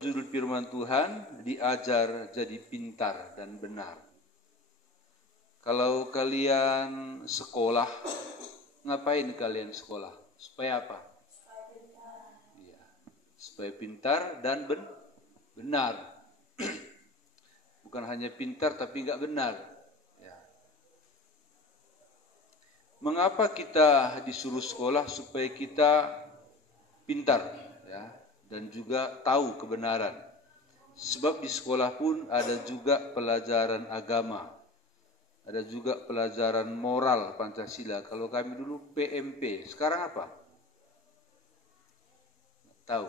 Judul firman Tuhan, diajar jadi pintar dan benar. Kalau kalian sekolah, ngapain kalian sekolah? Supaya apa? Iya, supaya pintar dan benar. Bukan hanya pintar tapi enggak benar. Ya. Mengapa kita disuruh sekolah? Supaya kita pintar, ya, dan juga tahu kebenaran. Sebab di sekolah pun ada juga pelajaran agama, ada juga pelajaran moral Pancasila. Kalau kami dulu PMP, sekarang apa? Tahu?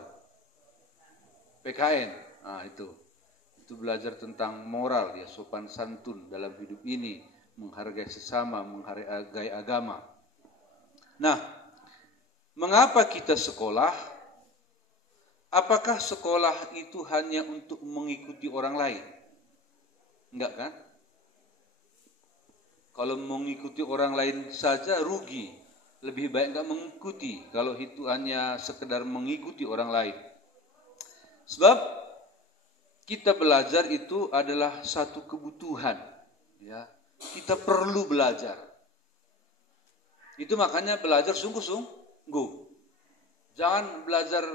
PKN. Nah, itu belajar tentang moral, ya, sopan santun dalam hidup ini, menghargai sesama, menghargai agama. Nah, mengapa kita sekolah? Apakah sekolah itu hanya untuk mengikuti orang lain? Enggak kan? Kalau mengikuti orang lain saja rugi. Lebih baik enggak mengikuti kalau itu hanya sekedar mengikuti orang lain. Sebab kita belajar itu adalah satu kebutuhan, ya. Kita perlu belajar. Itu makanya belajar sungguh-sungguh. Jangan belajar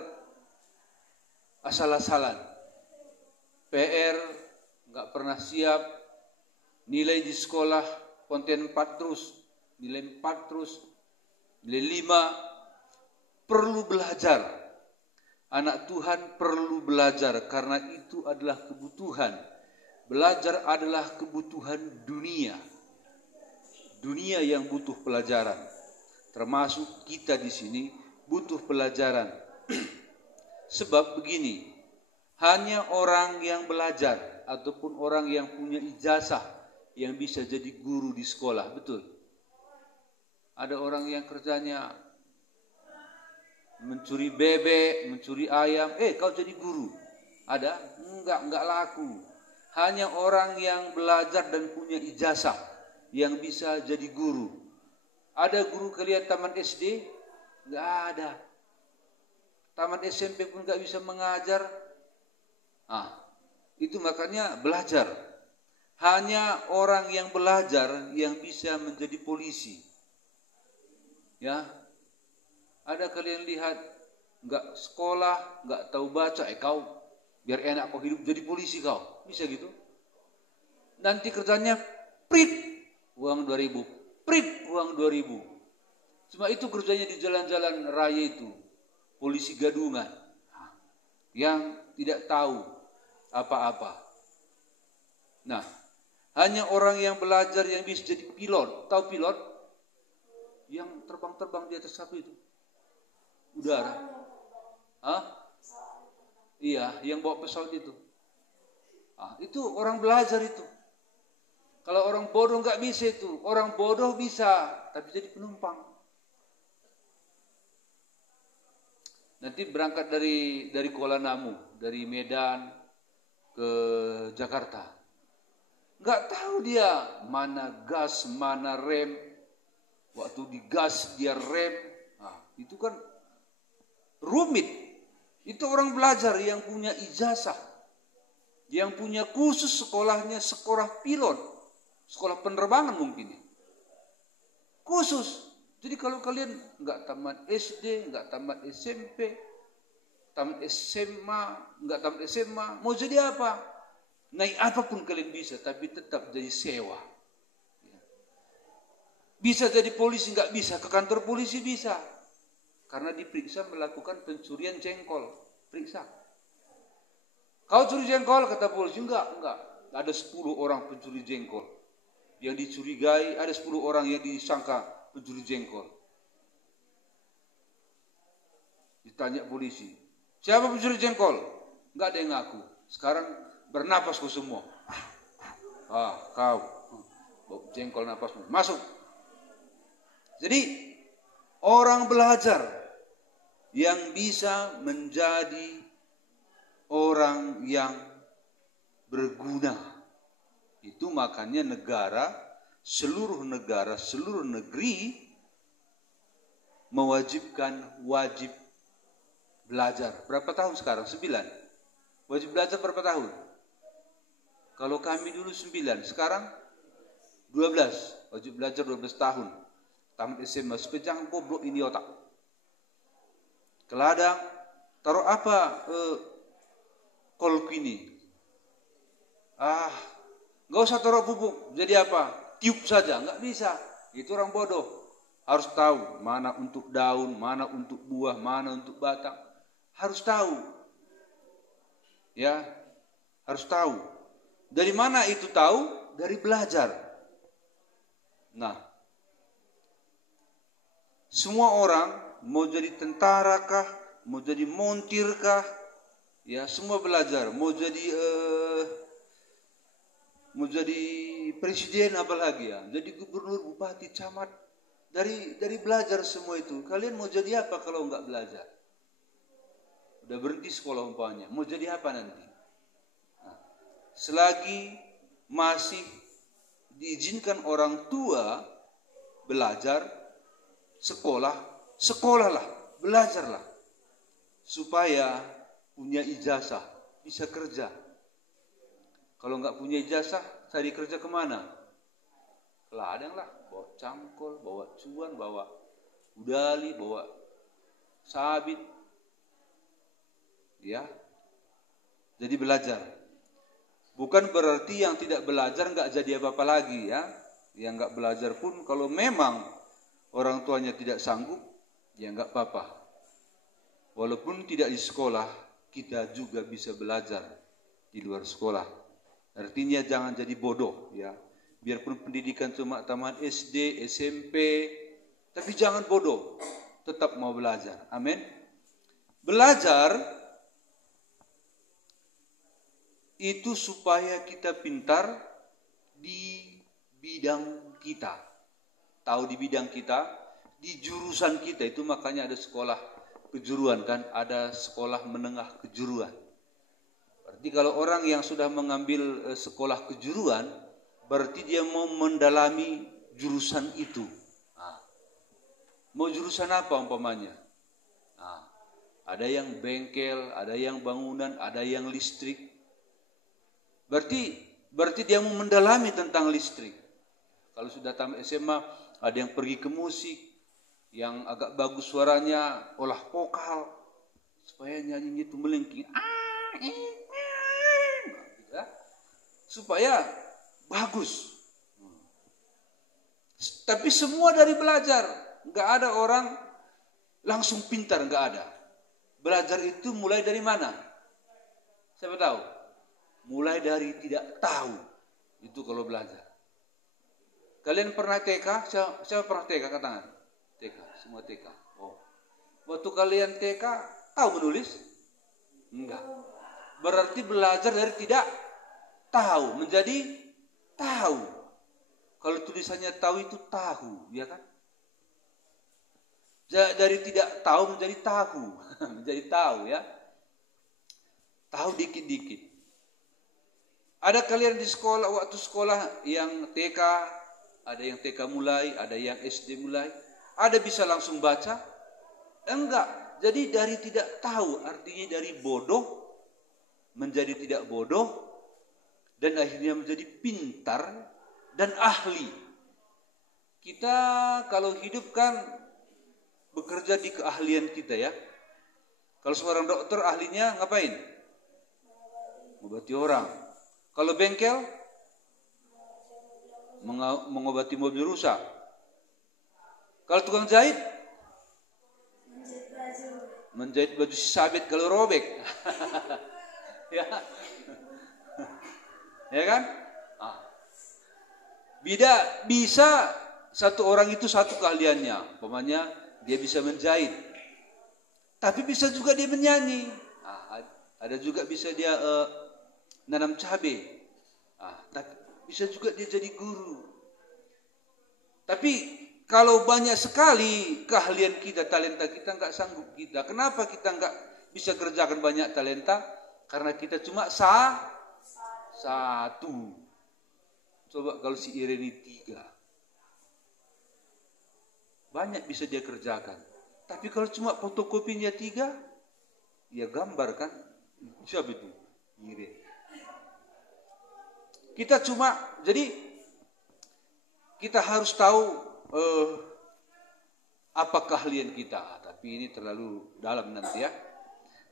asal-asalan. PR nggak pernah siap, nilai di sekolah konten 4 terus, nilai 4 terus, nilai 5. Perlu belajar. Anak Tuhan perlu belajar karena itu adalah kebutuhan. Belajar adalah kebutuhan dunia. Dunia yang butuh pelajaran. Termasuk kita di sini butuh pelajaran. Sebab begini, hanya orang yang belajar ataupun orang yang punya ijazah yang bisa jadi guru di sekolah, betul? Ada orang yang kerjanya mencuri bebek, mencuri ayam, kau jadi guru. Ada? Enggak laku. Hanya orang yang belajar dan punya ijazah yang bisa jadi guru. Ada guru kalian taman SD? Enggak ada. Taman SMP pun enggak bisa mengajar. Itu makanya belajar. Hanya orang yang belajar yang bisa menjadi polisi. Ya. Ada kalian lihat, enggak sekolah, enggak tahu baca, kau biar enak kau hidup jadi polisi kau. Bisa gitu? Nanti kerjanya prit uang 2000, prit uang 2000. Cuma itu kerjanya di jalan-jalan raya itu, polisi gadungan yang tidak tahu apa-apa. Nah, hanya orang yang belajar yang bisa jadi pilot. Tahu pilot? Yang terbang-terbang di atas apa itu? Udara. Iya, yang bawa pesawat itu. Itu orang belajar itu. Kalau orang bodoh nggak bisa itu. Orang bodoh bisa, tapi jadi penumpang. Nanti berangkat dari Kuala Namu, dari Medan ke Jakarta. Nggak tahu dia mana gas, mana rem. Waktu digas dia rem. Itu kan rumit. Itu orang belajar yang punya ijazah, yang punya khusus sekolahnya sekolah pilot, sekolah penerbangan mungkin. Khusus. Jadi kalau kalian nggak tamat SD, nggak tamat SMP, tamat SMA, nggak tamat SMA, mau jadi apa? Naik apapun kalian bisa, tapi tetap jadi sewa. Bisa jadi polisi, nggak bisa, ke kantor polisi bisa. Karena diperiksa melakukan pencurian jengkol. Periksa. Kau curi jengkol, kata polisi. Enggak. Ada 10 orang pencuri jengkol. Yang dicurigai, ada 10 orang yang disangka pencuri jengkol. Ditanya polisi. Siapa pencuri jengkol? Enggak ada yang ngaku. Sekarang bernapas kau semua. Kau. Jengkol napas. Masuk. Jadi orang belajar yang bisa menjadi orang yang berguna. Itu makanya seluruh negeri mewajib belajar. Berapa tahun sekarang? 9. Wajib belajar berapa tahun? Kalau kami dulu 9, sekarang 12. Wajib belajar 12 tahun. Tamat SMA, supaya jangan goblok ini otak. Ke ladang, taruh apa? Kolku ini. Nggak usah taruh pupuk. Jadi apa? Tiup saja, nggak bisa. Itu orang bodoh. Harus tahu mana untuk daun, mana untuk buah, mana untuk batang. Harus tahu. Ya, harus tahu. Dari mana itu tahu? Dari belajar. Nah, semua orang mau jadi tentara kah, mau jadi montir kah, ya semua belajar. Mau jadi presiden apalagi ya, jadi gubernur, bupati, camat, dari belajar semua itu. Kalian mau jadi apa kalau enggak belajar? Udah berhenti sekolah umpamanya, mau jadi apa nanti? Nah, selagi masih diizinkan orang tua belajar, sekolahlah, belajarlah, supaya punya ijazah, bisa kerja. Kalau nggak punya ijazah, cari kerja kemana? Ke ladang lah, bawa cangkol, bawa cuan, bawa udali, bawa sabit, ya. Jadi belajar. Bukan berarti yang tidak belajar nggak jadi apa-apa lagi, ya. Yang nggak belajar pun kalau memang orang tuanya tidak sanggup, ya nggak apa-apa. Walaupun tidak di sekolah, kita juga bisa belajar di luar sekolah. Artinya jangan jadi bodoh, ya. Biarpun pendidikan cuma taman SD, SMP, tapi jangan bodoh. Tetap mau belajar. Amin. Belajar itu supaya kita pintar di bidang kita. Tahu di bidang kita, di jurusan kita. Itu makanya ada sekolah kejuruan kan, ada sekolah menengah kejuruan. Berarti kalau orang yang sudah mengambil sekolah kejuruan, berarti dia mau mendalami jurusan itu. Nah, mau jurusan apa umpamanya? Nah, ada yang bengkel, ada yang bangunan, ada yang listrik. Berarti dia mau mendalami tentang listrik. Kalau sudah tamat SMA, ada yang pergi ke musik, yang agak bagus suaranya, olah vokal, supaya nyanyinya itu melengking. Supaya bagus. Tapi semua dari belajar. Nggak ada orang langsung pintar, nggak ada. Belajar itu mulai dari mana? Siapa tahu? Mulai dari tidak tahu. Itu kalau belajar. Kalian pernah TK? Siapa pernah TK? Angkat tangan. TK, semua TK. Oh. Waktu kalian TK, tahu menulis? Enggak. Berarti belajar dari tidak tahu menjadi tahu. Kalau tulisannya tahu itu tahu, ya kan? Dari tidak tahu menjadi tahu, menjadi tahu, ya. Tahu dikit-dikit. Ada kalian di sekolah, waktu sekolah yang TK, ada yang TK mulai, ada yang SD mulai, ada bisa langsung baca? Enggak. Jadi dari tidak tahu, artinya dari bodoh menjadi tidak bodoh, dan akhirnya menjadi pintar dan ahli. Kita kalau hidup kan bekerja di keahlian kita, ya. Kalau seorang dokter ahlinya ngapain? Mengobati orang. Kalau bengkel mengobati mobil rusak. Kalau tukang jahit menjahit baju sabit kalau robek. Ya. Ya kan? Bisa satu orang itu satu keahliannya. Umpamanya dia bisa menjahit. Tapi bisa juga dia menyanyi. Ada juga bisa dia nanam cabai. Tapi bisa juga dia jadi guru. Tapi kalau banyak sekali keahlian kita, talenta kita nggak sanggup kita. Kenapa kita nggak bisa kerjakan banyak talenta? Karena kita cuma satu. Coba kalau si Irene 3. Banyak bisa dia kerjakan. Tapi kalau cuma fotokopinya 3, ya gambar kan. Siapa itu? Ngirit. Kita jadi kita harus tahu apa keahlian kita. Tapi ini terlalu dalam nanti ya.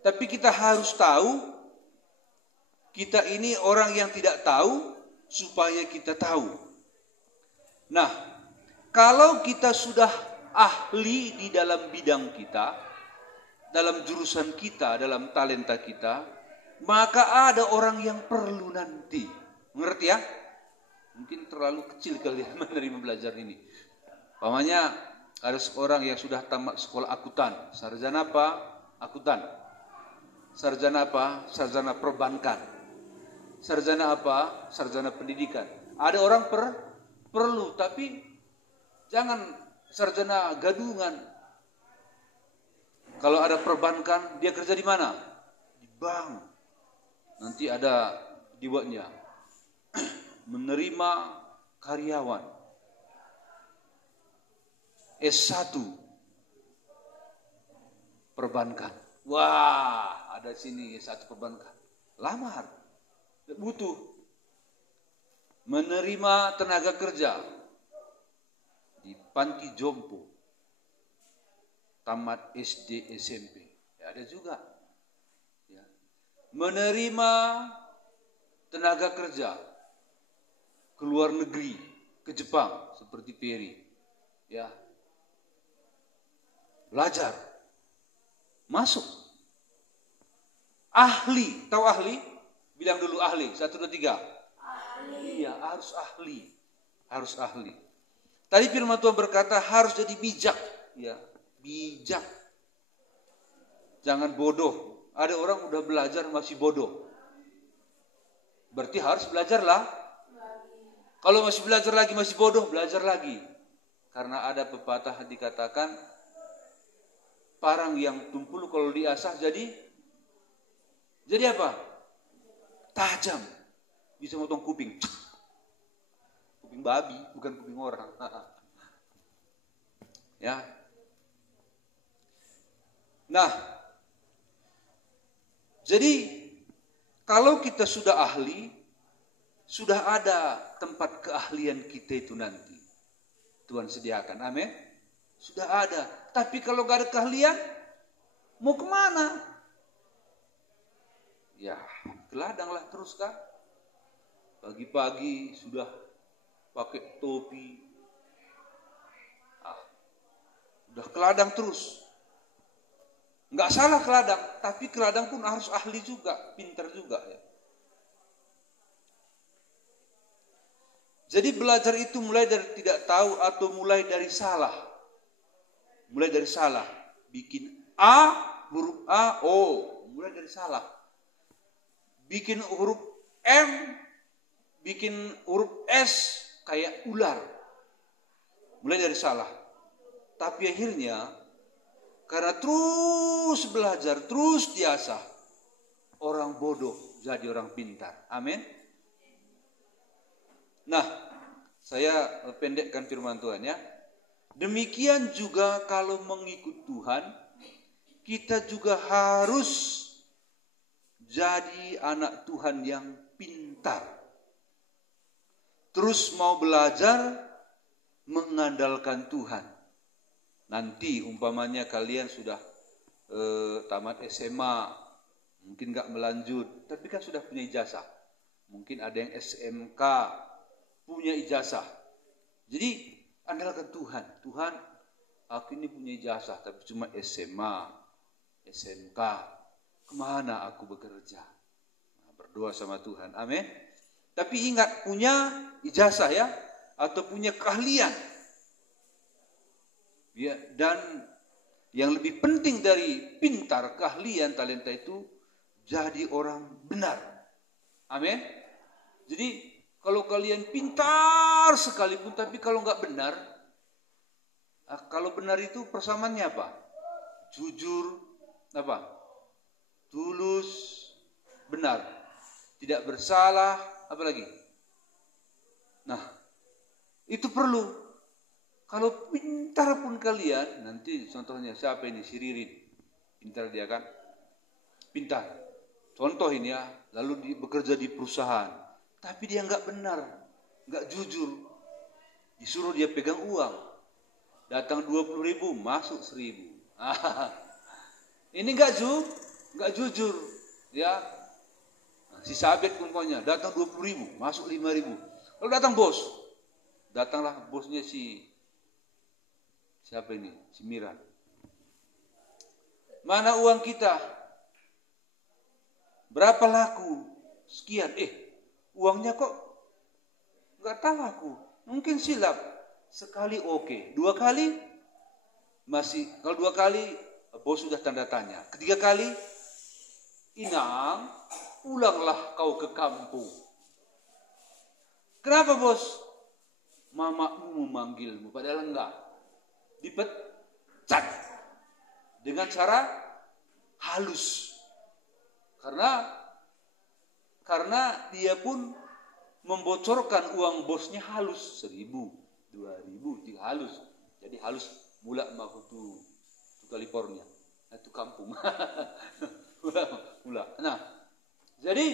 Tapi kita harus tahu kita ini orang yang tidak tahu supaya kita tahu. Nah, kalau kita sudah ahli di dalam bidang kita, dalam jurusan kita, dalam talenta kita, maka ada orang yang perlu nanti. Mengerti ya? Mungkin terlalu kecil kalian menerima belajar ini. Pamannya ada seorang yang sudah tamat sekolah akuntan. Sarjana apa? Akuntan. Sarjana apa? Sarjana perbankan. Sarjana apa? Sarjana pendidikan. Ada orang perlu, tapi jangan sarjana gadungan. Kalau ada perbankan, dia kerja di mana? Di bank. Nanti ada dibuatnya menerima karyawan. S1 perbankan. Wah, ada sini S1 perbankan. Lamar. Butuh. Menerima tenaga kerja di panti jompo. Tamat SD, SMP. Ya, ada juga. Ya. Menerima tenaga kerja ke luar negeri, ke Jepang, seperti Peri. Ya. Belajar. Masuk. Ahli. Tahu ahli? Bilang dulu ahli. 1, 2, 3. Ahli. Iya, harus ahli. Harus ahli. Tadi firman Tuhan berkata harus jadi bijak. Ya, bijak. Jangan bodoh. Ada orang udah belajar masih bodoh. Berarti harus belajarlah. Kalau masih belajar lagi masih bodoh, belajar lagi. Karena ada pepatah dikatakan parang yang tumpul kalau diasah jadi apa? Tajam. Bisa motong kuping. Kuping babi, bukan kuping orang. Ya. Nah, jadi kalau kita sudah ahli, sudah ada tempat keahlian kita itu nanti. Tuhan sediakan, amin. Sudah ada. Tapi kalau gak ada keahlian, mau kemana? Ya, ke ladang lah terus kan. Pagi-pagi sudah pakai topi. Udah ke ladang terus. Nggak salah ke ladang, tapi ke ladang pun harus ahli juga, pintar juga ya. Jadi belajar itu mulai dari tidak tahu atau mulai dari salah. Mulai dari salah. Bikin A, huruf A, O. Mulai dari salah. Bikin huruf M, bikin huruf S kayak ular. Mulai dari salah. Tapi akhirnya karena terus belajar, terus diasah, orang bodoh jadi orang pintar. Amin. Nah, saya pendekkan firman Tuhan ya. Demikian juga kalau mengikut Tuhan, kita juga harus jadi anak Tuhan yang pintar. Terus mau belajar mengandalkan Tuhan. Nanti umpamanya kalian sudah tamat SMA, mungkin gak melanjut, tapi kan sudah punya ijazah. Mungkin ada yang SMK, punya ijazah. Jadi andalkan Tuhan. Tuhan, aku ini punya ijazah, tapi cuma SMA, SMK. Kemana aku bekerja? Nah, berdoa sama Tuhan, amin. Tapi ingat, punya ijazah ya, atau punya keahlian. Ya, dan yang lebih penting dari pintar, keahlian, talenta itu, jadi orang benar. Amin. Jadi kalau kalian pintar sekalipun, tapi kalau nggak benar, kalau benar itu persamaannya apa? Jujur, apa? Tulus, benar, tidak bersalah, apa lagi? Nah, itu perlu. Kalau pintar pun kalian, nanti contohnya siapa ini? Si Ririn. Pintar dia kan? Pintar. contoh ini ya, lalu bekerja di perusahaan, tapi dia nggak benar, nggak jujur, disuruh dia pegang uang, datang 20.000, masuk 1.000. Ini nggak jujur, ya. Si Sabit pun pokoknya datang 20.000, masuk 5.000. Lalu datang bos, datanglah bosnya siapa ini? Si Miran. Mana uang kita? Berapa laku? Sekian. Uangnya kok nggak tahu aku. Mungkin silap. Sekali oke. 2 kali masih. Kalau 2 kali bos sudah tanda tanya. 3 kali, Inang, pulanglah kau ke kampung. Kenapa bos? Mamamu memanggilmu. Padahal enggak. Dipecat. Dengan cara halus. Karena dia pun membocorkan uang bosnya halus. 1.000, 2.000, 3 halus. Jadi halus mula mahutu California. Itu kampung. mula. Nah, jadi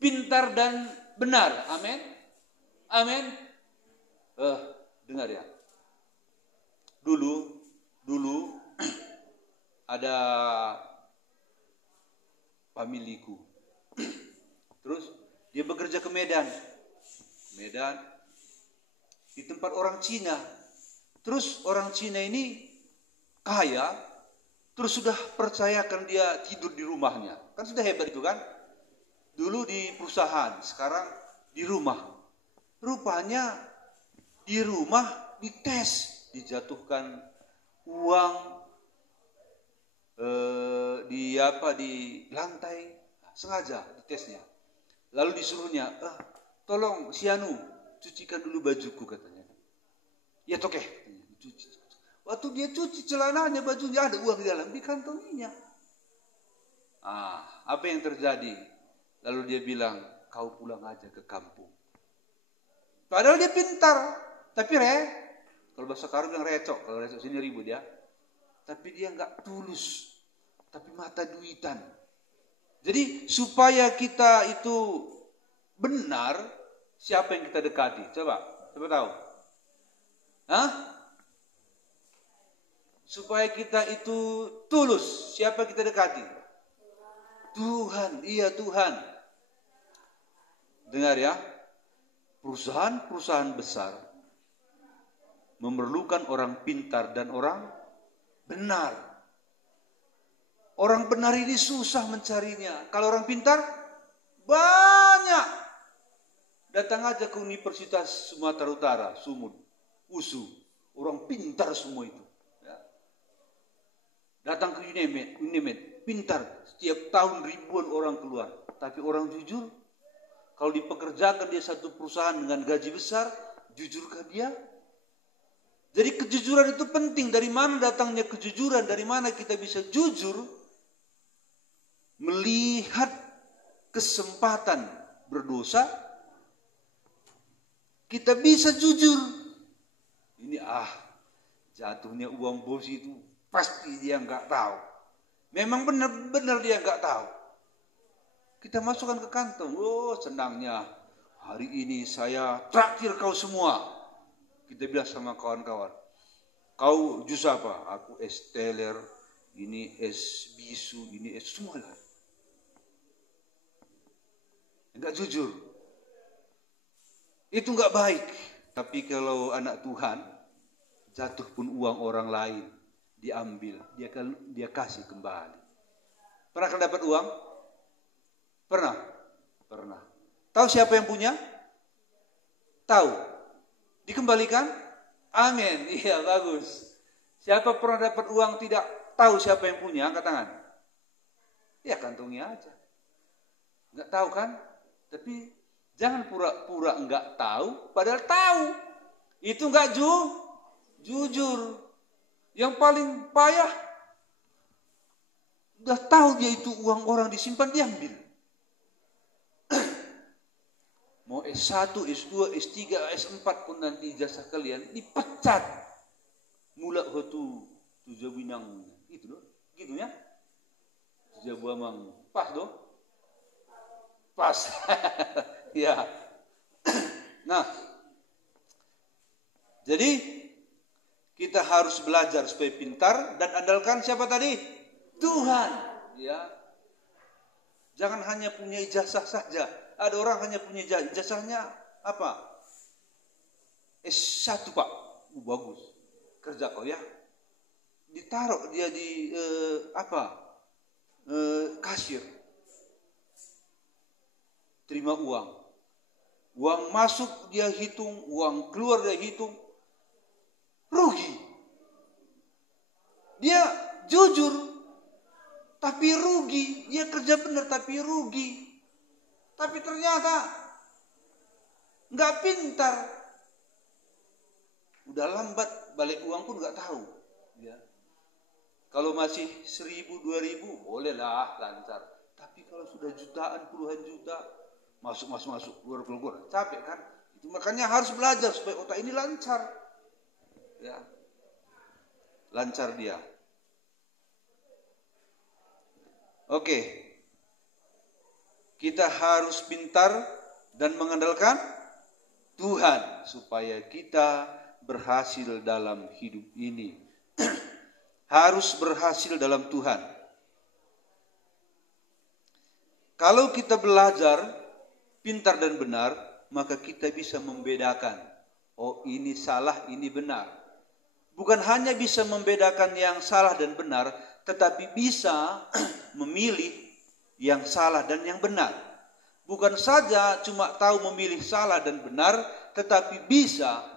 pintar dan benar. Amin. Amin. Dengar ya. Dulu ada familiku. Terus dia bekerja ke Medan. Di tempat orang Cina. Terus orang Cina ini kaya, terus sudah percayakan dia tidur di rumahnya. Kan sudah hebat itu kan? Dulu di perusahaan, sekarang di rumah. Rupanya di rumah dites, dijatuhkan uang di lantai, sengaja ditesnya. Lalu disuruhnya, tolong si Anu cucikan dulu bajuku katanya. Ya toke, cuci. Waktu dia cuci celananya, bajunya ada uang di dalam, dikantonginya. Apa yang terjadi? Lalu dia bilang, kau pulang aja ke kampung. Padahal dia pintar, tapi kalau bahasa Karo bilang recok, kalau recok sini ribut ya. Tapi dia nggak tulus, tapi mata duitan. Jadi supaya kita itu benar, siapa yang kita dekati? Coba tahu? Supaya kita itu tulus, siapa kita dekati? Tuhan, iya Tuhan. Dengar ya, perusahaan besar memerlukan orang pintar dan orang benar. Orang benar ini susah mencarinya. Kalau orang pintar, banyak. Datang aja ke Universitas Sumatera Utara, Sumut, USU. Orang pintar semua itu. Ya. Datang ke UNEMED, pintar. Setiap tahun ribuan orang keluar. Tapi orang jujur, kalau dipekerjakan dia satu perusahaan dengan gaji besar, jujurkah dia? Jadi kejujuran itu penting. Dari mana datangnya kejujuran? Dari mana kita bisa jujur? Melihat kesempatan berdosa, kita bisa jujur. Ini jatuhnya uang bos itu pasti dia nggak tahu. Memang benar dia nggak tahu. Kita masukkan ke kantong. Senangnya hari ini saya traktir kau semua. Kita bilang sama kawan-kawan, kau jus apa? Aku es teler, ini es bisu, ini es semua lah. Enggak jujur. Itu enggak baik. Tapi kalau anak Tuhan, jatuh pun uang orang lain, diambil, dia kasih kembali. Pernah kalian dapat uang? Pernah? Tahu siapa yang punya? Tahu? Dikembalikan? Amin. Iya, bagus. Siapa pernah dapat uang tidak tahu siapa yang punya? Angkat tangan. Ya kantongnya aja. Enggak tahu kan? Tapi jangan pura-pura enggak tahu, padahal tahu. Itu enggak jujur. Yang paling payah, udah tahu dia itu uang orang disimpan, diambil. Mau S1, S2, S3, S4 pun nanti ijazah kalian dipecat. Mula hotu tujuh winang itu loh, gitu ya. Tujuh buamang pas doh. Pas. Ya. Nah, jadi kita harus belajar supaya pintar dan andalkan siapa tadi? Tuhan. Ya. Jangan hanya punya ijazah saja. Ada orang hanya punya ijazahnya apa? S1 Pak. Bagus. Kerja kau ya. Ditaruh dia di kasir. Terima uang. Uang masuk dia hitung, uang keluar dia hitung. Rugi. Dia jujur tapi rugi. Dia kerja benar tapi rugi. Tapi ternyata nggak pintar. Udah lambat balik uang pun nggak tahu. Ya. Kalau masih 1.000, 2.000 bolehlah lancar. Tapi kalau sudah jutaan, puluhan juta, masuk, keluar, capek kan? Itu makanya harus belajar supaya otak ini lancar. Ya. Lancar dia. Oke. Kita harus pintar dan mengandalkan Tuhan supaya kita berhasil dalam hidup ini. Harus berhasil dalam Tuhan. Kalau kita belajar pintar dan benar, maka kita bisa membedakan. Oh, ini salah, ini benar. Bukan hanya bisa membedakan yang salah dan benar, tetapi bisa memilih yang salah dan yang benar. Bukan saja cuma tahu memilih salah dan benar, tetapi bisa